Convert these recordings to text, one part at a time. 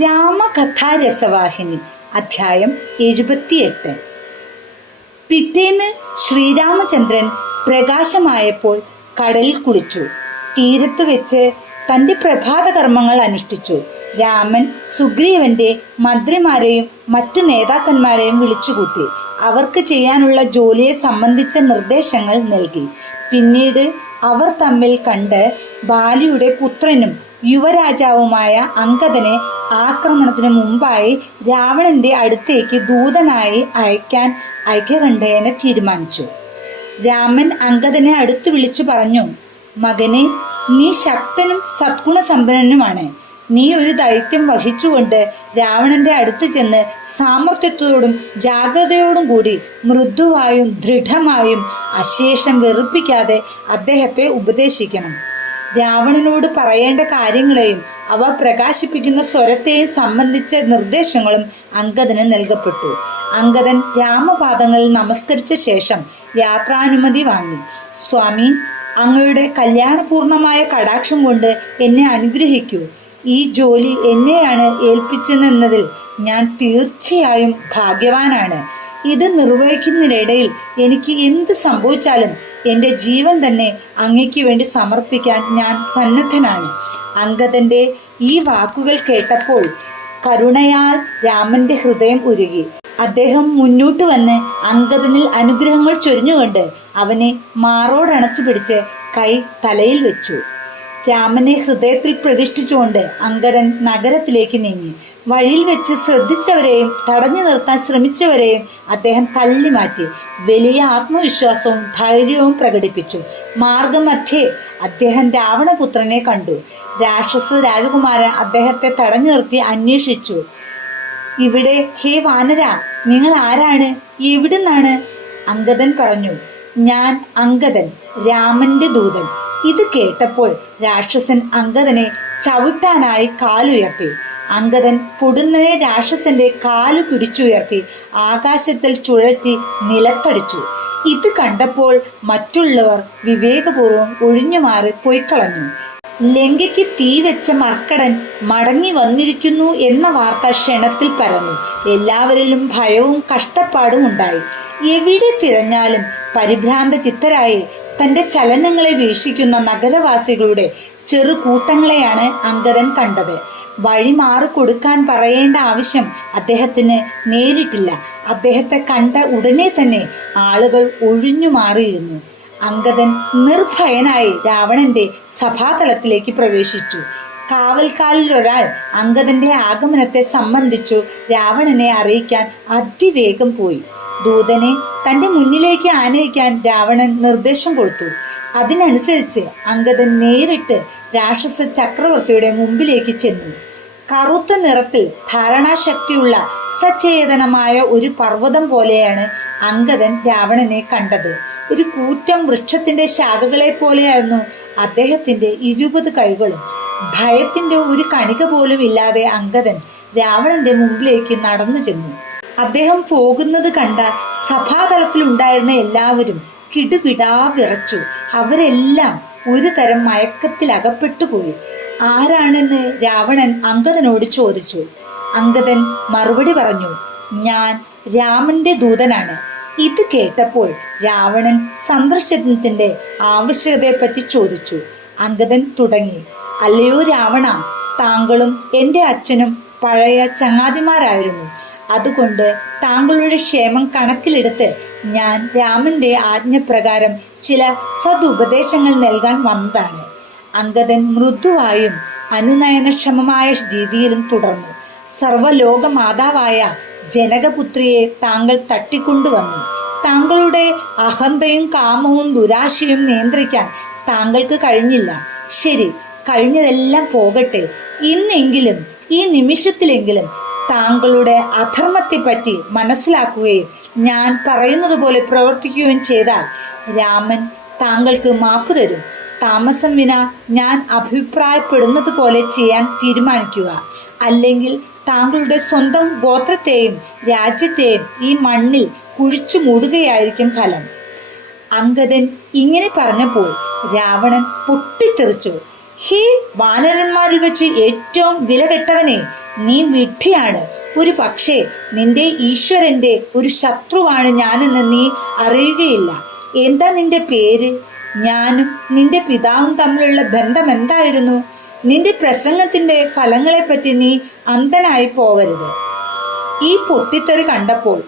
രാമകഥാരസവാഹിനി അധ്യായം 78. പിറ്റേന്ന് ശ്രീരാമചന്ദ്രൻ പ്രകാശമായപ്പോൾ കടലിൽ കുളിച്ചു. തീരത്തു വെച്ച് തൻ്റെ പ്രഭാത കർമ്മങ്ങൾ അനുഷ്ഠിച്ചു. രാമൻ സുഗ്രീവന്റെ മന്ത്രിമാരെയും മറ്റു നേതാക്കന്മാരെയും വിളിച്ചുകൂട്ടി. അവർക്ക് ചെയ്യാനുള്ള ജോലിയെ സംബന്ധിച്ച നിർദ്ദേശങ്ങൾ നൽകി. പിന്നീട് അവർ തമ്മിൽ കണ്ട് ബാലിയുടെ പുത്രനും യുവരാജാവുമായ അംഗദനെ ആക്രമണത്തിന് മുമ്പായി രാവണന്റെ അടുത്തേക്ക് ദൂതനായി അയക്കാൻ ഐക്യകണ്ഠേന തീരുമാനിച്ചു. രാമൻ അംഗദനെ അടുത്തു വിളിച്ചു പറഞ്ഞു, മകനെ, നീ ശക്തനും സദ്ഗുണസമ്പന്നനുമാണ്. നീ ഒരു ദൗത്യം വഹിച്ചുകൊണ്ട് രാവണന്റെ അടുത്ത് ചെന്ന് സാമർത്ഥ്യത്തോടും ജാഗ്രതയോടും കൂടി മൃദുവായും ദൃഢമായും അശേഷം വെറുപ്പിക്കാതെ അദ്ദേഹത്തെ ഉപദേശിക്കണം. രാവണനോട് പറയേണ്ട കാര്യങ്ങളെയും അവ പ്രകാശിപ്പിക്കുന്ന സ്വരത്തെയും സംബന്ധിച്ച നിർദ്ദേശങ്ങളും അംഗദന് നൽകപ്പെട്ടു. അംഗദൻ രാമപാദങ്ങളിൽ നമസ്കരിച്ച ശേഷം യാത്രാനുമതി വാങ്ങി. സ്വാമി, അങ്ങയുടെ കല്യാണപൂർണമായ കടാക്ഷം കൊണ്ട് എന്നെ അനുഗ്രഹിക്കൂ. ഈ ജോലി എന്നെയാണ് ഏൽപ്പിച്ചതെന്നതിൽ ഞാൻ തീർച്ചയായും ഭാഗ്യവാനാണ്. ഇത് നിർവഹിക്കുന്നതിനിടയിൽ എനിക്ക് എന്ത് സംഭവിച്ചാലും എൻ്റെ ജീവൻ തന്നെ അങ്ങയ്ക്ക് വേണ്ടി സമർപ്പിക്കാൻ ഞാൻ സന്നദ്ധനാണ്. അംഗദന്റെ ഈ വാക്കുകൾ കേട്ടപ്പോൾ കരുണയാൽ രാമന്റെ ഹൃദയം ഉരുകി. അദ്ദേഹം മുന്നോട്ട് വന്ന് അംഗദനിൽ അനുഗ്രഹങ്ങൾ ചൊരിഞ്ഞുകൊണ്ട് അവനെ മാറോടണച്ചു പിടിച്ച് കൈ തലയിൽ വെച്ചു. രാമനെ ഹൃദയത്തിൽ പ്രതിഷ്ഠിച്ചുകൊണ്ട് അംഗദൻ നഗരത്തിലേക്ക് നീങ്ങി. വഴിയിൽ വെച്ച് ശ്രദ്ധിച്ചവരെയും തടഞ്ഞു നിർത്താൻ ശ്രമിച്ചവരെയും അദ്ദേഹം തള്ളിമാറ്റി. വലിയ ആത്മവിശ്വാസവും ധൈര്യവും പ്രകടിപ്പിച്ചു. മാർഗമധ്യേ അദ്ദേഹം രാവണപുത്രനെ കണ്ടു. രാക്ഷസ രാജകുമാരൻ അദ്ദേഹത്തെ തടഞ്ഞു നിർത്തി അന്വേഷിച്ചു. ഇവിടെ, ഹേ വാനര, നിങ്ങൾ ആരാണ്? എവിടുന്നാണ്? അംഗദൻ പറഞ്ഞു, ഞാൻ അംഗദൻ, രാമന്റെ ദൂതൻ. ഇത് കേട്ടപ്പോൾ രാക്ഷസൻ അംഗദനെ ചവിട്ടാനായി കാലുയർത്തി. അംഗദൻ പൊടുന്നനെ രാക്ഷസന്റെ കാലു പിടിച്ചുയർത്തി ആകാശത്തിൽ ചുഴറ്റി നിലത്തടിച്ചു. ഇത് കണ്ടപ്പോൾ മറ്റുള്ളവർ വിവേകപൂർവ്വം ഒഴിഞ്ഞുമാറി പൊയ്ക്കളഞ്ഞു. ലങ്കയ്ക്ക് തീ വെച്ച മർക്കടൻ മടങ്ങി വന്നിരിക്കുന്നു എന്ന വാർത്ത ക്ഷണത്തിൽ പരന്നു. എല്ലാവരിലും ഭയവും കഷ്ടപ്പാടും ഉണ്ടായി. എവിടെ തിരഞ്ഞാലും പരിഭ്രാന്ത ചിത്തരായി തൻ്റെ ചലനങ്ങളെ വീക്ഷിക്കുന്ന നഗരവാസികളുടെ ചെറു കൂട്ടങ്ങളെയാണ് അംഗദൻ കണ്ടത്. വഴി മാറി കൊടുക്കാൻ പറയേണ്ട ആവശ്യം അദ്ദേഹത്തിന് നേരിട്ടില്ല. അദ്ദേഹത്തെ കണ്ട ഉടനെ തന്നെ ആളുകൾ ഒഴിഞ്ഞു മാറിയിരുന്നു. അംഗദൻ നിർഭയനായി രാവണന്റെ സഭാതലത്തിലേക്ക് പ്രവേശിച്ചു. കാവൽക്കാരിൽ ഒരാൾ അംഗദന്റെ ആഗമനത്തെ സംബന്ധിച്ചു രാവണനെ അറിയിക്കാൻ അതിവേഗം പോയി. ദൂതനെ തൻ്റെ മുന്നിലേക്ക് ആനയിക്കാൻ രാവണൻ നിർദ്ദേശം കൊടുത്തു. അതിനനുസരിച്ച് അംഗദൻ നേരിട്ട് രാക്ഷസ ചക്രവർത്തിയുടെ മുമ്പിലേക്ക് ചെന്നു. കറുത്ത നിറത്തിൽ ധാരണാശക്തിയുള്ള സചേതനമായ ഒരു പർവ്വതം പോലെയാണ് അംഗദൻ രാവണനെ കണ്ടത്. ഒരു കൂറ്റം വൃക്ഷത്തിന്റെ ശാഖകളെ പോലെയായിരുന്നു അദ്ദേഹത്തിന്റെ 20 കൈകളും. ഭയത്തിന്റെ ഒരു കണിക പോലും ഇല്ലാതെ അംഗദൻ രാവണന്റെ മുമ്പിലേക്ക് നടന്നു ചെന്നു. അദ്ദേഹം പോകുന്നത് കണ്ട സഭാതലത്തിലുണ്ടായിരുന്ന എല്ലാവരും കിടുകിടാ വിറച്ചു. അവരെല്ലാം ഒരു തരം മയക്കത്തിലകപ്പെട്ടുപോയി. ആരാണെന്ന് രാവണൻ അംഗദനോട് ചോദിച്ചു. അംഗദൻ മറുപടി പറഞ്ഞു, ഞാൻ രാമന്റെ ദൂതനാണ്. ഇത് കേട്ടപ്പോൾ രാവണൻ സന്ദർശനത്തിന്റെ ആവശ്യകതയെപ്പറ്റി ചോദിച്ചു. അംഗദൻ തുടങ്ങി, അല്ലയോ രാവണ, താങ്കളും എൻ്റെ അച്ഛനും പഴയ ചങ്ങാതിമാരായിരുന്നു. അതുകൊണ്ട് താങ്കളുടെ ക്ഷേമം കണക്കിലെടുത്ത് ഞാൻ രാമന്റെ ആജ്ഞപ്രകാരം ചില സതുപദേശങ്ങൾ നൽകാൻ വന്നതാണ്. അംഗദൻ മൃദുവായും അനുനയനക്ഷമമായ രീതിയിലും തുടർന്നു. സർവലോക മാതാവായ ജനകപുത്രിയെ താങ്കൾ തട്ടിക്കൊണ്ടുവന്നു. താങ്കളുടെ അഹന്തയും കാമവും ദുരാശയും നിയന്ത്രിക്കാൻ താങ്കൾക്ക് കഴിഞ്ഞില്ല. ശരി, കഴിഞ്ഞതെല്ലാം പോകട്ടെ. ഇന്നെങ്കിലും, ഈ നിമിഷത്തിലെങ്കിലും താങ്കളുടെ അധർമ്മത്തെപ്പറ്റി മനസ്സിലാക്കുകയും ഞാൻ പറയുന്നത് പോലെ പ്രവർത്തിക്കുകയും ചെയ്താൽ രാമൻ താങ്കൾക്ക് മാപ്പ് തരും. താമസം വിന ഞാൻ അഭിപ്രായപ്പെടുന്നത് പോലെ ചെയ്യാൻ തീരുമാനിക്കുക. അല്ലെങ്കിൽ താങ്കളുടെ സ്വന്തം ഗോത്രത്തെയും രാജ്യത്തെയും ഈ മണ്ണിൽ കുഴിച്ചു മൂടുകയായിരിക്കും ഫലം. അംഗദൻ ഇങ്ങനെ പറഞ്ഞപ്പോൾ രാവണൻ പൊട്ടിത്തെറിച്ചു. ഹേ വാനരന്മാരിൽ വെച്ച് ഏറ്റവും വിലകെട്ടവനെ, നീ വിഡ്ഢിയാണ്. ഒരു പക്ഷേ നിന്റെ ഈശ്വരന്റെ ഒരു ശത്രുവാണ് ഞാനെന്ന് നീ അറിയുകയില്ല. എന്താ നിന്റെ പേര്? ഞാനും നിന്റെ പിതാവും തമ്മിലുള്ള ബന്ധം എന്തായിരുന്നു? നിന്റെ പ്രസംഗത്തിന്റെ ഫലങ്ങളെപ്പറ്റി നീ അന്ധനായി പോവരുത്. ഈ പൊട്ടിത്തെറി കണ്ടപ്പോൾ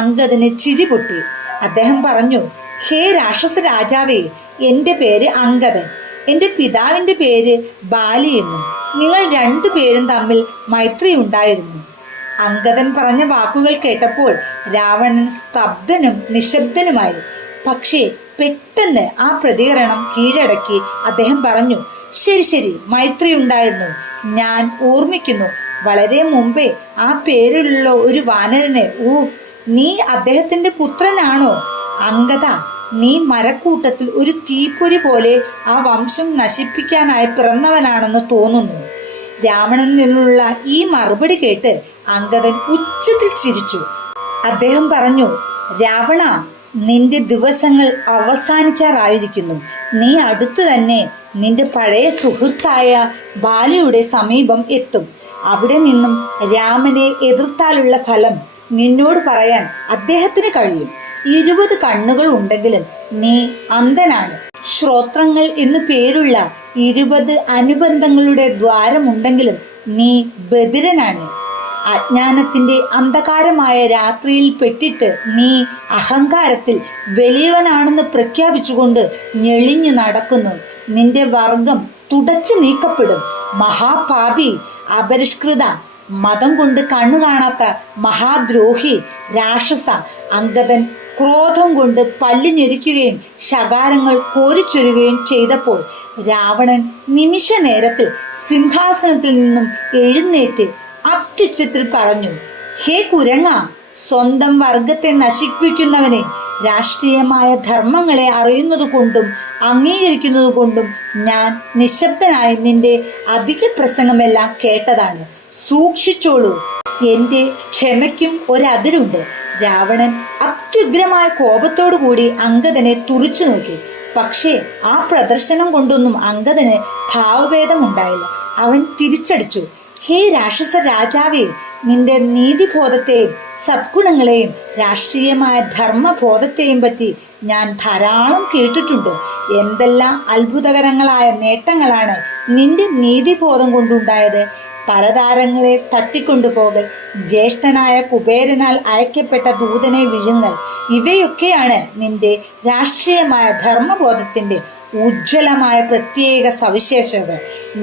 അംഗദന് ചിരി പൊട്ടി. അദ്ദേഹം പറഞ്ഞു, ഹേ രാക്ഷസ രാജാവേ, എൻ്റെ പേര് അംഗദൻ. എൻ്റെ പിതാവിൻ്റെ പേര് ബാലി എന്നും. നിങ്ങൾ രണ്ടുപേരും തമ്മിൽ മൈത്രി ഉണ്ടായിരുന്നു. അംഗദൻ പറഞ്ഞ വാക്കുകൾ കേട്ടപ്പോൾ രാവണൻ സ്തബ്ധനും നിശബ്ദനുമായി. പക്ഷേ പെട്ടെന്ന് ആ പ്രതികരണം കീഴടക്കി അദ്ദേഹം പറഞ്ഞു, ശരി ശരി, മൈത്രി ഉണ്ടായിരുന്നു. ഞാൻ ഓർമ്മിക്കുന്നു. വളരെ മുമ്പേ ആ പേരിലുള്ള ഒരു വാനരനെ. നീ അദ്ദേഹത്തിന്റെ പുത്രനാണോ? അംഗദ, നീ മരക്കൂട്ടത്തിൽ ഒരു തീപ്പൊരി പോലെ ആ വംശം നശിപ്പിക്കാനായി പിറന്നവനാണെന്ന് തോന്നുന്നു. രാവണനിൽ നിന്നുള്ള ഈ മറുപടി കേട്ട് അംഗദൻ ഉച്ചത്തിൽ ചിരിച്ചു. അദ്ദേഹം പറഞ്ഞു, രാവണ, നിന്റെ ദിവസങ്ങൾ അവസാനിക്കാറായിരിക്കുന്നു. നീ അടുത്തു തന്നെ നിന്റെ പഴയ സുഹൃത്തായ ബാലിയുടെ സമീപം എത്തും. അവിടെ നിന്നും രാമനെ എതിർത്താലുള്ള ഫലം നിന്നോട് പറയാൻ അദ്ദേഹത്തിന് കഴിയും. 20 കണ്ണുകൾ ഉണ്ടെങ്കിലും നീ അന്ധനാണ്. ശ്രോത്രങ്ങൾ എന്നു പേരുള്ള 20 അനുബന്ധങ്ങളുടെ ദ്വാരമുണ്ടെങ്കിലും നീ ബധിരനാണ്. അജ്ഞാനത്തിന്റെ അന്ധകാരമായ രാത്രിയിൽ പെട്ടിട്ട് നീ അഹങ്കാരത്തിൽ വലിയവനാണെന്ന് പ്രഖ്യാപിച്ചുകൊണ്ട് ഞെളിഞ്ഞു നടക്കുന്നു. നിന്റെ വർഗം തുടച്ചു നീക്കപ്പെടും. മഹാപാപി, അപരിഷ്കൃത, മതം കൊണ്ട് കണ്ണു കാണാത്ത മഹാദ്രോഹി, രാക്ഷസ. അംഗദൻ ക്രോധം കൊണ്ട് പല്ലു ഞെരിക്കുകയും ശകാരങ്ങൾ കോരിച്ചൊരുകയും ചെയ്തപ്പോൾ രാവണൻ നിമിഷ നേരത്തിൽ സിംഹാസനത്തിൽ നിന്നും എഴുന്നേറ്റ് അത്യുച്ചത്തിൽ പറഞ്ഞു, ഹേ കുരങ്ങ, സ്വന്തം വർഗത്തെ നശിപ്പിക്കുന്നവനെ, രാഷ്ട്രീയമായ ധർമ്മങ്ങളെ അറിയുന്നത് കൊണ്ടും അംഗീകരിക്കുന്നത് കൊണ്ടും ഞാൻ നിശബ്ദനായി നിന്റെ അധിക പ്രസംഗമെല്ലാം കേട്ടതാണ്. സൂക്ഷിച്ചോളൂ, എന്റെ ക്ഷമയ്ക്കും ഒരതിരുണ്ട്. രാവണൻ അത്യുഗ്രമായ കോപത്തോടു കൂടി അംഗദനെ തുറിച്ചു നോക്കി. പക്ഷേ ആ പ്രദർശനം കൊണ്ടൊന്നും അംഗദന് ഭാവഭേദമുണ്ടായില്ല. അവൻ തിരിച്ചടിച്ചു, ഹേ രാക്ഷസ രാജാവേ, നിന്റെ നീതിബോധത്തെയും സദ്ഗുണങ്ങളെയും രാഷ്ട്രീയമായ ധർമ്മബോധത്തെയും പറ്റി ഞാൻ ധാരാളം കേട്ടിട്ടുണ്ട്. എന്തെല്ലാം അത്ഭുതകരങ്ങളായ നേട്ടങ്ങളാണ് നിന്റെ നീതിബോധം കൊണ്ടുണ്ടായത്. പരതാരങ്ങളെ തട്ടിക്കൊണ്ടുപോകൽ, ജ്യേഷ്ഠനായ കുബേരനാൽ അയക്കപ്പെട്ട ദൂതനെ വിഴുങ്ങൽ, ഇവയൊക്കെയാണ് നിന്റെ രാഷ്ട്രീയമായ ധർമ്മബോധത്തിന്റെ ഉജ്ജ്വലമായ പ്രത്യേക സവിശേഷതകൾ.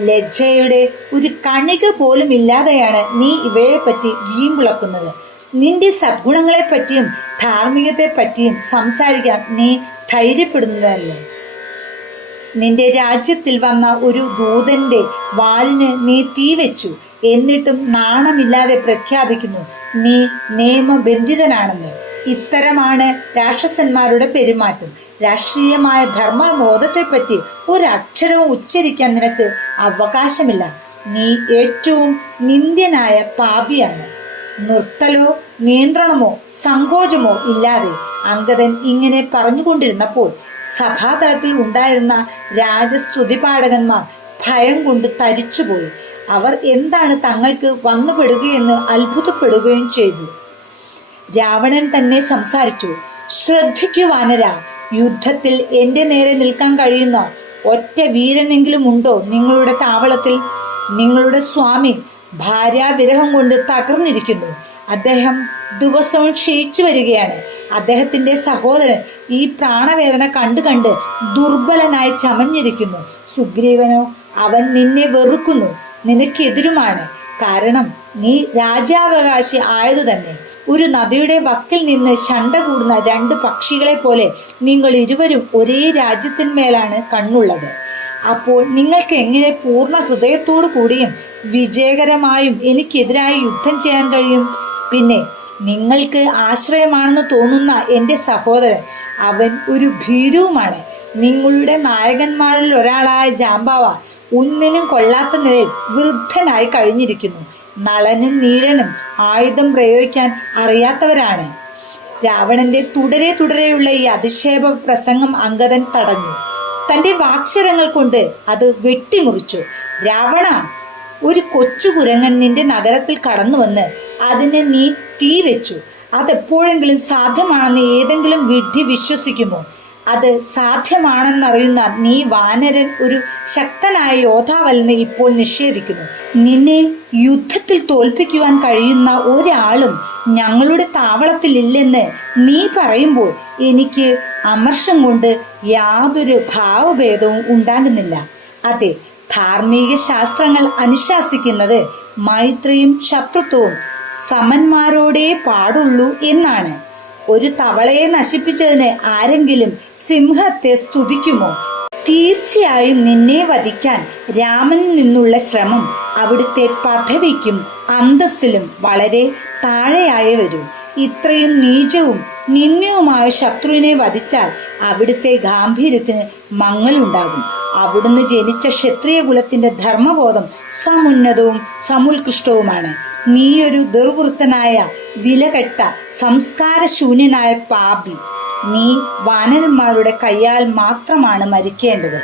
ലജ്ജയുടെ ഒരു കണിക പോലും ഇല്ലാതെയാണ് നീ ഇവയെപ്പറ്റി വീമ്പിളക്കുന്നത്. നിന്റെ സദ്ഗുണങ്ങളെപ്പറ്റിയും ധാർമ്മികതയെപ്പറ്റിയും സംസാരിക്കാൻ നീ ധൈര്യപ്പെടുന്നതല്ലേ? നിന്റെ രാജ്യത്തിൽ വന്ന ഒരു ദൂതന്റെ വാലിന് നീ തീ വെച്ചു. എന്നിട്ടും നാണമില്ലാതെ പ്രഖ്യാപിക്കുന്നു നീ നിയമബന്ധിതനാണെന്ന്. ഇത്തരമാണ് രാക്ഷസന്മാരുടെ പെരുമാറ്റം. രാഷ്ട്രീയമായ ധർമ്മബോധത്തെപ്പറ്റി ഒരക്ഷരവും ഉച്ചരിക്കാൻ നിനക്ക് അവകാശമില്ല. നീ ഏറ്റവും നിന്ദ്യനായ പാപിയാണ്. നിർത്തലോ നിയന്ത്രണമോ സങ്കോചമോ ഇല്ലാതെ അംഗദൻ ഇങ്ങനെ പറഞ്ഞുകൊണ്ടിരുന്നപ്പോൾ സഭാതലത്തിൽ ഉണ്ടായിരുന്ന രാജസ്തുതിപാഠകന്മാർ ഭയം കൊണ്ട് തരിച്ചുപോയി. അവർ എന്താണ് തങ്ങൾക്ക് വന്നുപെടുകയെന്ന് അത്ഭുതപ്പെടുകയും ചെയ്തു. രാവണൻ തന്നെ സംസാരിച്ചു, ശ്രദ്ധിക്കൂ വാനര, യുദ്ധത്തിൽ എൻ്റെ നേരെ നിൽക്കാൻ കഴിയുന്ന ഒറ്റ വീരനെങ്കിലും ഉണ്ടോ നിങ്ങളുടെ താവളത്തിൽ? നിങ്ങളുടെ സ്വാമി ഭാര്യാവിരഹം കൊണ്ട് തകർന്നിരിക്കുന്നു. അദ്ദേഹം ദിവസവും ക്ഷയിച്ചു വരികയാണ്. അദ്ദേഹത്തിന്റെ സഹോദരൻ ഈ പ്രാണവേദന കണ്ട് കണ്ട് ദുർബലനായി ചമഞ്ഞിരിക്കുന്നു. സുഗ്രീവനോ, അവൻ നിന്നെ വെറുക്കുന്നു, നിനക്കെതിരുമാണ്. കാരണം നീ രാജാവകാശി ആയതു തന്നെ. ഒരു നദിയുടെ വക്കിൽ നിന്ന് ശണ്ട കൂടുന്ന 2 പക്ഷികളെ പോലെ നിങ്ങൾ ഇരുവരും ഒരേ രാജ്യത്തിന്മേലാണ് കണ്ണുള്ളത്. അപ്പോൾ നിങ്ങൾക്ക് എങ്ങനെ പൂർണ്ണ ഹൃദയത്തോടു കൂടിയും വിജയകരമായും എനിക്കെതിരായി യുദ്ധം ചെയ്യാൻ കഴിയും? പിന്നെ നിങ്ങൾക്ക് ആശ്രയമാണെന്ന് തോന്നുന്ന എൻ്റെ സഹോദരൻ, അവൻ ഒരു ഭീരുവുമാണ്. നിങ്ങളുടെ നായകന്മാരിൽ ഒരാളായ ജാംബാവ ഒന്നിനും കൊള്ളാത്ത നിലയിൽ വൃദ്ധനായി കഴിഞ്ഞിരിക്കുന്നു. നളനും നീലനും ആയുധം പ്രയോഗിക്കാൻ അറിയാത്തവരാണ്. രാവണന്റെ തുടരെയുള്ള ഈ അധിക്ഷേപ പ്രസംഗം അംഗദൻ തടഞ്ഞു. തൻ്റെ വാക്ഷരങ്ങൾ കൊണ്ട് അത് വെട്ടിമുറിച്ചു. രാവണ, ഒരു കൊച്ചു കുരങ്ങൻ നിന്റെ നഗരത്തിൽ കടന്നു വന്ന് അതിനെ നീ തീ വെച്ചു. അതെപ്പോഴെങ്കിലും സാധ്യമാണെന്ന് ഏതെങ്കിലും വിഡ്ഢി വിശ്വസിക്കുമോ? അത് സാധ്യമാണെന്നറിയുന്ന നീ വാനരൻ ഒരു ശക്തനായ യോദ്ധാവല്ലെന്ന് ഇപ്പോൾ നിഷേധിക്കുന്നു. നിന്നെ യുദ്ധത്തിൽ തോൽപ്പിക്കുവാൻ കഴിയുന്ന ഒരാളും ഞങ്ങളുടെ താവളത്തിലില്ലെന്ന് നീ പറയുമ്പോൾ എനിക്ക് അമർഷം കൊണ്ട് യാതൊരു ഭാവഭേദവും ഉണ്ടാകുന്നില്ല. അതെ, ധാർമ്മിക ശാസ്ത്രങ്ങൾ അനുശാസിക്കുന്നത് മൈത്രിയും ശത്രുത്വവും സമന്മാരോടേ പാടുള്ളൂ എന്നാണ്. ഒരു തവളയെ നശിപ്പിച്ചതിന് ആരെങ്കിലും സിംഹത്തെ സ്തുതിക്കുമോ? തീർച്ചയായും നിന്നെ വധിക്കാൻ രാമനിൽ നിന്നുള്ള ശ്രമം അവിടുത്തെ പദവിക്കും അന്തസ്സിലും വളരെ താഴെയായി വരൂ. ഇത്രയും നീചവും നിന്ദ്യവുമായ ശത്രുവിനെ വധിച്ചാൽ അവിടുത്തെ ഗാംഭീര്യത്തിന് മങ്ങലുണ്ടാകും. അവിടുന്ന് ജനിച്ച ക്ഷത്രിയ കുലത്തിന്റെ ധർമ്മബോധം സമുന്നതവും സമുത്കൃഷ്ടവുമാണ്. നീയൊരു ദുർവൃത്തനായ വിലകെട്ട സംസ്കാരശൂന്യനായ പാപി. നീ വാനരന്മാരുടെ കയ്യാൽ മാത്രമാണ് മരിക്കേണ്ടത്.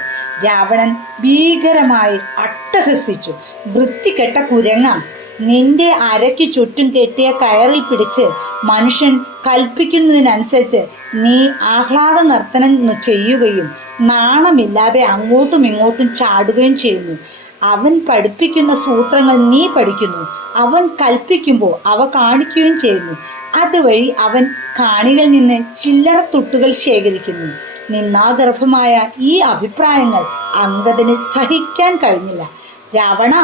രാവണൻ ഭീകരമായി അട്ടഹസിച്ചു. വൃത്തികെട്ട കുരങ്ങ, നിന്റെ അരയ്ക്ക് ചുറ്റും കെട്ടിയ കയറിൽ പിടിച്ച് മനുഷ്യൻ കൽപ്പിക്കുന്നതിനനുസരിച്ച് നീ ആഹ്ലാദ നർത്തനം ചെയ്യുകയും നാണമില്ലാതെ അങ്ങോട്ടും ഇങ്ങോട്ടും ചാടുകയും ചെയ്യുന്നു. അവൻ പഠിപ്പിക്കുന്ന സൂത്രങ്ങൾ നീ പഠിക്കുന്നു. അവൻ കൽപ്പിക്കുമ്പോൾ അവ കാണിക്കുകയും ചെയ്യുന്നു. അതുവഴി അവൻ കാണികളിൽ നിന്ന് ചില്ലറ തുട്ടുകൾ ശേഖരിക്കുന്നു. നിന്നാഗർഭമായ ഈ അഭിപ്രായങ്ങൾ അംഗദന് സഹിക്കാൻ കഴിഞ്ഞില്ല. രാവണ,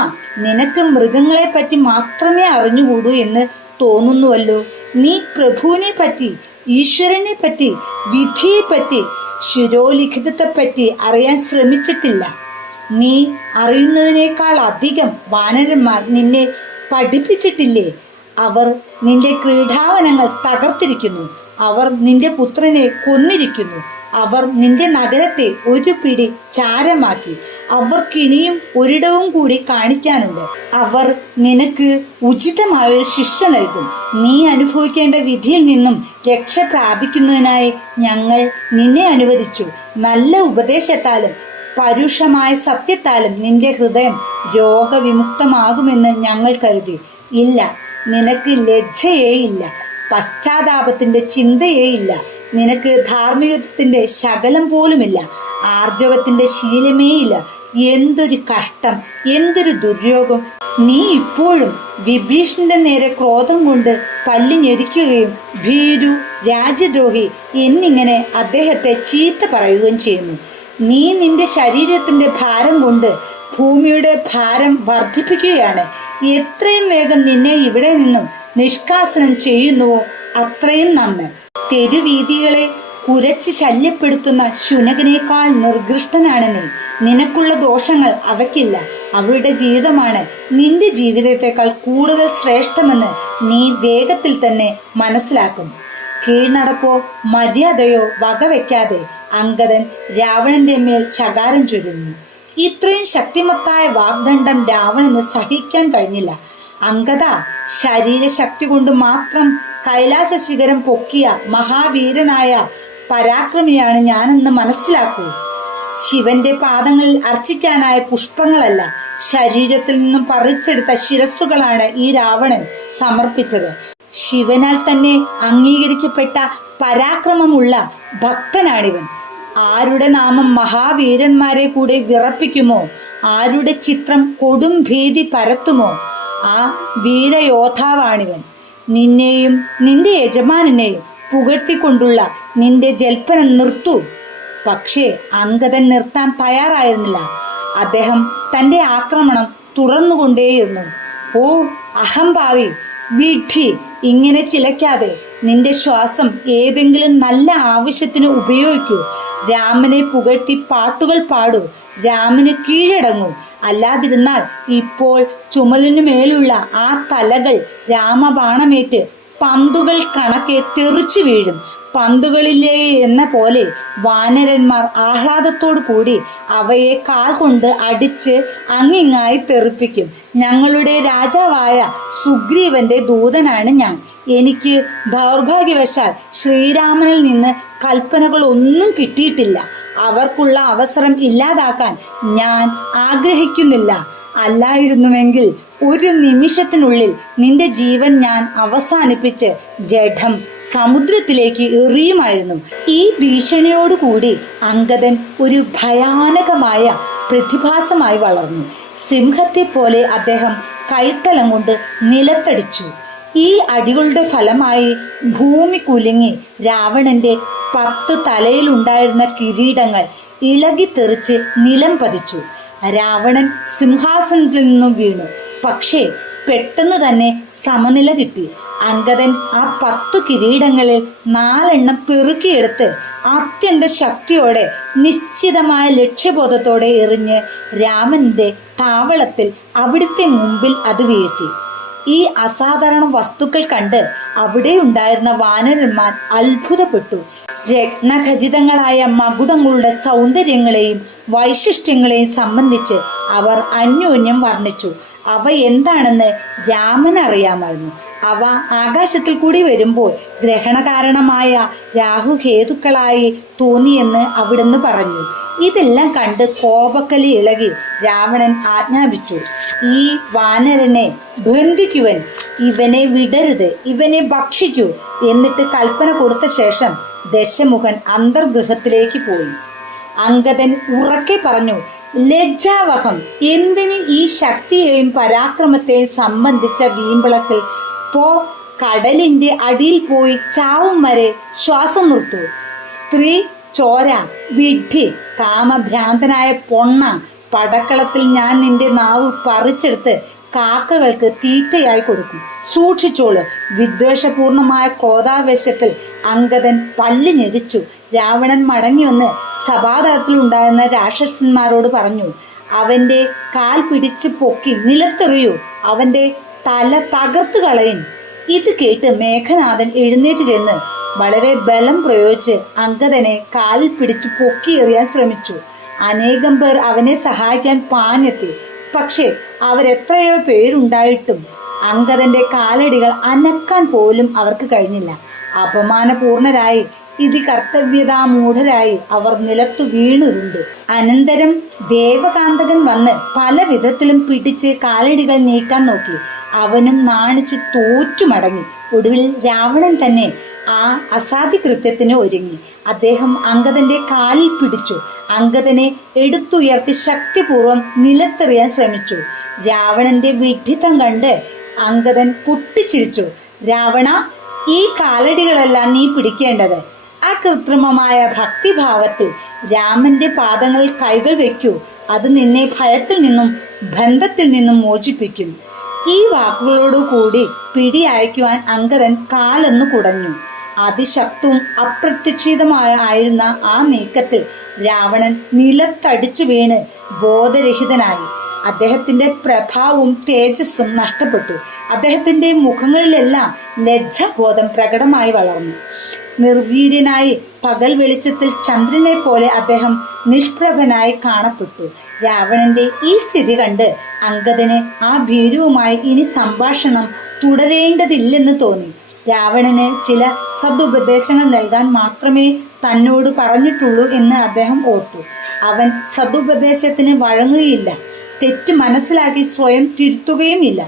നിനക്ക് മൃഗങ്ങളെ പറ്റി മാത്രമേ അറിഞ്ഞുകൂടൂ എന്ന് തോന്നുന്നുവല്ലോ. നീ പ്രഭുവിനെ പറ്റി, ഈശ്വരനെ പറ്റി, വിധിയെ പറ്റി, ശിരോലിഖിതത്തെ പറ്റി അറിയാൻ ശ്രമിച്ചിട്ടില്ല. നീ അറിയുന്നതിനേക്കാൾ അധികം വാനരന്മാർ നിന്നെ പഠിപ്പിച്ചിട്ടില്ലേ? അവർ നിന്റെ ക്രീഡാവനങ്ങൾ തകർത്തിരിക്കുന്നു. അവർ നിന്റെ പുത്രനെ കൊന്നിരിക്കുന്നു. അവർ നിന്റെ നഗരത്തെ ഒരു പിടി ചാരമാക്കി. അവർക്കിനിയും ഒരിടവും കൂടി കാണിക്കാനുണ്ട്. അവർ നിനക്ക് ഉചിതമായൊരു ശിക്ഷ നൽകും. നീ അനുഭവിക്കേണ്ട വിധിയിൽ നിന്നും രക്ഷ പ്രാപിക്കുന്നതിനായി ഞങ്ങൾ നിന്നെ അനുവദിച്ചു. നല്ല ഉപദേശത്താലും പരുഷമായ സത്യത്താലും നിന്റെ ഹൃദയം രോഗവിമുക്തമാകുമെന്ന് ഞങ്ങൾ കരുതി. ഇല്ല, നിനക്ക് ലജ്ജയേയില്ല, പശ്ചാത്താപത്തിന്റെ ചിന്തയേയില്ല. നിനക്ക് ധാർമ്മികത്തിന്റെ ശകലം പോലുമില്ല, ആർജവത്തിന്റെ ശീലമേയില്ല. എന്തൊരു കഷ്ടം, എന്തൊരു ദുര്യോഗം! നീ ഇപ്പോഴും വിഭീഷണന്റെ നേരെ ക്രോധം കൊണ്ട് പല്ലു ഞെരിക്കുകയും ഭീരു, രാജ്യദ്രോഹി എന്നിങ്ങനെ അദ്ദേഹത്തെ ചീത്ത പറയുകയും ചെയ്യുന്നു. നീ നിന്റെ ശരീരത്തിന്റെ ഭാരം കൊണ്ട് ഭൂമിയുടെ ഭാരം വർദ്ധിപ്പിക്കുകയാണ്. എത്രയും വേഗം നിന്നെ ഇവിടെ നിന്നും നിഷ്കാസനം ചെയ്യുന്നുവോ അത്രയും നന്ന്. തെരുവീതികളെ കുരച്ച് ശല്യപ്പെടുത്തുന്ന ശുനകനേക്കാൾ നിർഗൃഷ്ടനാണ് നീ. നിനക്കുള്ള ദോഷങ്ങൾ അവയ്ക്കില്ല. അവരുടെ ജീവിതമാണ് നിന്റെ ജീവിതത്തെക്കാൾ കൂടുതൽ ശ്രേഷ്ഠമെന്ന് നീ വേഗത്തിൽ തന്നെ മനസ്സിലാക്കും. കീഴ്നടപ്പോ മര്യാദയോ വകവെക്കാതെ അംഗദൻ രാവണന്റെ മേൽ ശകാരം ചൊരിഞ്ഞു. ഇത്രയും ശക്തിമത്തായ വാഗ്ദണ്ഡം രാവണന് സഹിക്കാൻ കഴിഞ്ഞില്ല. അംഗദ, ശരീരശക്തി കൊണ്ട് മാത്രം കൈലാസ ശിഖരം പൊക്കിയ മഹാവീരനായ പരാക്രമിയാണ് ഞാനെന്ന് മനസ്സിലാക്കൂ. ശിവന്റെ പാദങ്ങളിൽ അർച്ചിക്കാനായ പുഷ്പങ്ങളല്ല, ശരീരത്തിൽ നിന്നും പറിച്ചെടുത്ത ശിരസ്സുകളാണ് ഈ രാവണൻ സമർപ്പിച്ചത്. ശിവനാൽ തന്നെ അംഗീകരിക്കപ്പെട്ട പരാക്രമമുള്ള ഭക്തനാണിവൻ. ആരുടെ നാമം മഹാവീരന്മാരെ കൂടെ വിറപ്പിക്കുമോ, ആരുടെ ചിത്രം കൊടും ഭീതി പരത്തുമോ, ആ വീരയോദ്ധാവാണിവൻ. നിന്നെയും നിന്റെ യജമാനെയും പുകഴ്ത്തിക്കൊണ്ടുള്ള നിന്റെ ജൽപ്പനം നിർത്തൂ. പക്ഷേ അംഗദൻ നിർത്താൻ തയ്യാറായിരുന്നില്ല. അദ്ദേഹം തൻ്റെ ആക്രമണം തുറന്നുകൊണ്ടേയിരുന്നു. ഓ അഹംഭാവി, വിഡ്ഢി, ഇങ്ങനെ ചിലയ്ക്കാതെ നിന്റെ ശ്വാസം ഏതെങ്കിലും നല്ല ആവശ്യത്തിന് ഉപയോഗിക്കൂ. രാമനെ പുകഴ്ത്തി പാട്ടുകൾ പാടൂ. രാമന് കീഴടങ്ങൂ. അല്ലാതിരുന്നാൽ ഇപ്പോൾ ചുമലിനു മേലുള്ള ആ തലകൾ രാമബാണമേറ്റ് പന്തുകൾ കണക്കെ തെറിച്ചു വീഴും. പന്തുകളിലെ എന്ന പോലെ വാനരന്മാർ ആഹ്ലാദത്തോടു കൂടി അവയെ കാൽ കൊണ്ട് അടിച്ച് അങ്ങിങ്ങായി തെറിപ്പിക്കും. ഞങ്ങളുടെ രാജാവായ സുഗ്രീവന്റെ ദൂതനാണ് ഞാൻ. എനിക്ക് ദൗർഭാഗ്യവശാൽ ശ്രീരാമനിൽ നിന്ന് കൽപ്പനകളൊന്നും കിട്ടിയിട്ടില്ല. അവർക്കുള്ള അവസരം ഇല്ലാതാക്കാൻ ഞാൻ ആഗ്രഹിക്കുന്നില്ല. അല്ലായിരുന്നുവെങ്കിൽ ഒരു നിമിഷത്തിനുള്ളിൽ നിന്റെ ജീവൻ ഞാൻ അവസാനിപ്പിച്ച് ജഡം സമുദ്രത്തിലേക്ക് എറിയുമായിരുന്നു. ഈ ഭീഷണിയോടുകൂടി അംഗദൻ ഒരു ഭയാനകമായ പ്രതിഭാസമായി വളർന്നു. സിംഹത്തെ പോലെ അദ്ദേഹം കൈത്തലം കൊണ്ട് നിലത്തടിച്ചു. ഈ അടികളുടെ ഫലമായി ഭൂമി കുലുങ്ങി രാവണന്റെ 10 തലയിലുണ്ടായിരുന്ന കിരീടങ്ങൾ ഇളകിത്തെറിച്ച് നിലം പതിച്ചു. രാവണൻ സിംഹാസനത്തിൽ നിന്നും വീണു. പക്ഷേ പെട്ടെന്ന് തന്നെ സമനില കിട്ടി. അംഗദൻ ആ 10 കിരീടങ്ങളിൽ 4 പെറുക്കിയെടുത്ത് അത്യന്ത ശക്തിയോടെ നിശ്ചിതമായ ലക്ഷ്യബോധത്തോടെ എറിഞ്ഞ് രാമന്റെ താവളത്തിൽ അവിടുത്തെ മുമ്പിൽ അത് വീഴ്ത്തി. ഈ അസാധാരണ വസ്തുക്കൾ കണ്ട് അവിടെ ഉണ്ടായിരുന്ന വാനരന്മാർ അത്ഭുതപ്പെട്ടു. രത്നഖചിതങ്ങളായ മകുടങ്ങളുടെ സൗന്ദര്യങ്ങളെയും വൈശിഷ്ട്യങ്ങളെയും സംബന്ധിച്ച് അവർ അന്യോന്യം വർണ്ണിച്ചു. അവ എന്താണെന്ന് രാമൻ അറിയാമായിരുന്നു. അവ ആകാശത്തിൽ കൂടി വരുമ്പോൾ ഗ്രഹണകാരണമായ രാഹുഹേതുക്കളായി തോന്നിയെന്ന് അവിടുന്ന് പറഞ്ഞു. ഇതെല്ലാം കണ്ട് കോപക്കലി ഇളകി രാവണൻ ആജ്ഞാപിച്ചു, ഈ വാനരനെ ബന്ധിക്കുവൻ, ഇവനെ വിടരുത്, ഇവനെ ഭക്ഷിക്കൂ. എന്നിട്ട് കൽപ്പന കൊടുത്ത ശേഷം ദശമുഖൻ അന്തർഗൃഹത്തിലേക്ക് പോയി. അംഗദൻ ഉറക്കെ പറഞ്ഞു, ലജ്ജാവഹം, എന്തിന് ഈ ശക്തിയെയും പരാക്രമത്തെയും സംബന്ധിച്ച വീമ്പിളക്കിൽ പോ. കടലിന്റെ അടിയിൽ പോയി ചാവും വരെ ശ്വാസം നിർത്തൂ. സ്ത്രീ ചോര, വിഡ്ഢി, കാമഭ്രാന്തനായ പൊണ്ണ, പടക്കളത്തിൽ ഞാൻ നിന്റെ നാവ് പറിച്ചെടുത്ത് കാക്കകൾക്ക് തീറ്റയായി കൊടുക്കും. സൂക്ഷിച്ചോളൂ. വിദ്വേഷപൂർണമായ ക്രോധാവേശത്തിൽ അംഗദൻ പല്ല് ഞെരിച്ചു. രാവണൻ മടങ്ങി വന്ന് സഭാതലത്തിലുണ്ടായിരുന്ന രാക്ഷസന്മാരോട് പറഞ്ഞു, അവന്റെ കാൽ പിടിച്ച് പൊക്കി നിലത്തെറിയൂ, അവന്റെ തല തകർത്ത് കളയും. ഇത് കേട്ട് മേഘനാഥൻ എഴുന്നേറ്റ് ചെന്ന് വളരെ ബലം പ്രയോഗിച്ച് അംഗദനെ കാലിൽ പിടിച്ച് പൊക്കിയെറിയാൻ ശ്രമിച്ചു. അനേകം പേർ അവനെ സഹായിക്കാൻ പാഞ്ഞെത്തി. പക്ഷേ അവരെത്രയോ പേരുണ്ടായിട്ടും അംഗദന്റെ കാലടികൾ അനക്കാൻ പോലും അവർക്ക് കഴിഞ്ഞില്ല. അപമാനപൂർണരായി കർത്തവ്യതാമൂഢരായി അവർ നിലത്തു വീണുരുണ്ട്. അനന്തരം ദേവകാന്തകൻ വന്ന് പല വിധത്തിലും പിടിച്ച് കാലടികൾ നീക്കാൻ നോക്കി. അവനും നാണിച്ച് തോറ്റു മടങ്ങി. ഒടുവിൽ രാവണൻ തന്നെ ആ അസാധ്യകൃത്യത്തിന് ഒരുങ്ങി. അദ്ദേഹം അംഗദന്റെ കാലിൽ പിടിച്ചു. അംഗദനെ എടുത്തുയർത്തി ശക്തിപൂർവം നിലത്തെറിയാൻ ശ്രമിച്ചു. രാവണന്റെ വിഡ്ഢിത്തം കണ്ട് അംഗദൻ പൊട്ടിച്ചിരിച്ചു. രാവണ, ഈ കാലടികളല്ല നീ പിടിക്കേണ്ടത്. ആ കൃത്രിമമായ ഭക്തിഭാവത്തിൽ രാമന്റെ പാദങ്ങളിൽ കൈകൾ വയ്ക്കൂ. അത് നിന്നെ ഭയത്തിൽ നിന്നും ബന്ധത്തിൽ നിന്നും മോചിപ്പിക്കും. ഈ വാക്കുകളോടുകൂടി പിടി അയക്കുവാൻ അംഗദൻ കാലൊന്നു കുടഞ്ഞു. അതിശക്തവും അപ്രതീക്ഷിതമായിരുന്ന ആ നീക്കത്തിൽ രാവണൻ നിലത്തടിച്ചു വീണ് ബോധരഹിതനായി. അദ്ദേഹത്തിന്റെ പ്രഭാവവും തേജസ്സും നഷ്ടപ്പെട്ടു. അദ്ദേഹത്തിന്റെ മുഖങ്ങളിലെല്ലാം ലജ്ജാബോധം പ്രകടമായി വളർന്നു. നിർവീര്യനായി പകൽ വെളിച്ചത്തിൽ ചന്ദ്രനെ പോലെ അദ്ദേഹം നിഷ്പ്രഭനായി കാണപ്പെട്ടു. രാവണന്റെ ഈ സ്ഥിതി കണ്ട് അംഗദന് ആ ഭീരുവുമായി ഇനി സംഭാഷണം തുടരേണ്ടതില്ലെന്ന് തോന്നി. രാവണന് ചില സദുപദേശങ്ങൾ നൽകാൻ മാത്രമേ തന്നോട് പറഞ്ഞിട്ടുള്ളൂ എന്ന് അദ്ദേഹം ഓർത്തു. അവൻ സദുപദേശത്തിന് വഴങ്ങുകയില്ല, തെറ്റ് മനസ്സിലാക്കി സ്വയം തിരുത്തുകയുമില്ല.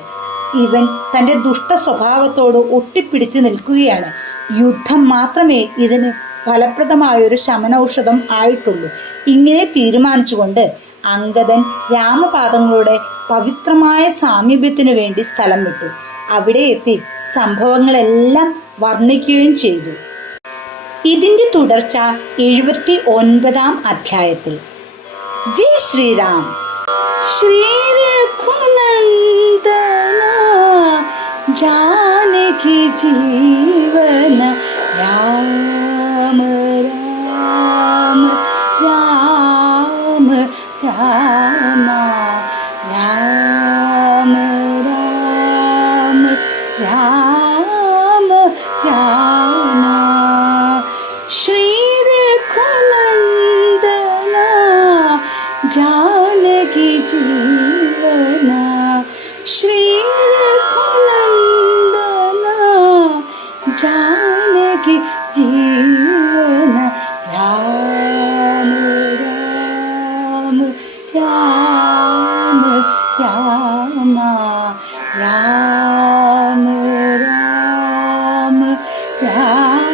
ഇവൻ തൻ്റെ ദുഷ്ട സ്വഭാവത്തോട് ഒട്ടിപ്പിടിച്ച് നിൽക്കുകയാണ്. യുദ്ധം മാത്രമേ ഇതിന് ഫലപ്രദമായൊരു ശമനൌഷധം ആയിട്ടുള്ളൂ. ഇങ്ങനെ തീരുമാനിച്ചുകൊണ്ട് അംഗദൻ രാമപാദങ്ങളുടെ പവിത്രമായ സാമീപ്യത്തിനു വേണ്ടി സ്ഥലം വിട്ടു. അവിടെ എത്തി സംഭവങ്ങളെല്ലാം വർണ്ണിക്കുകയും ചെയ്തു. ഇതിന്റെ തുടർച്ച 79-ാം അധ്യായത്തിൽ. ജയ് ശ്രീറാം. ശ്രീ രഘുനന്ദന ജാനകി ജീവന രാമ രാമ രാമ രാമ രാമ രാമ രാമ രാമ ശ്രീ രഘുനന്ദന ജാനകി ജീവന രാമ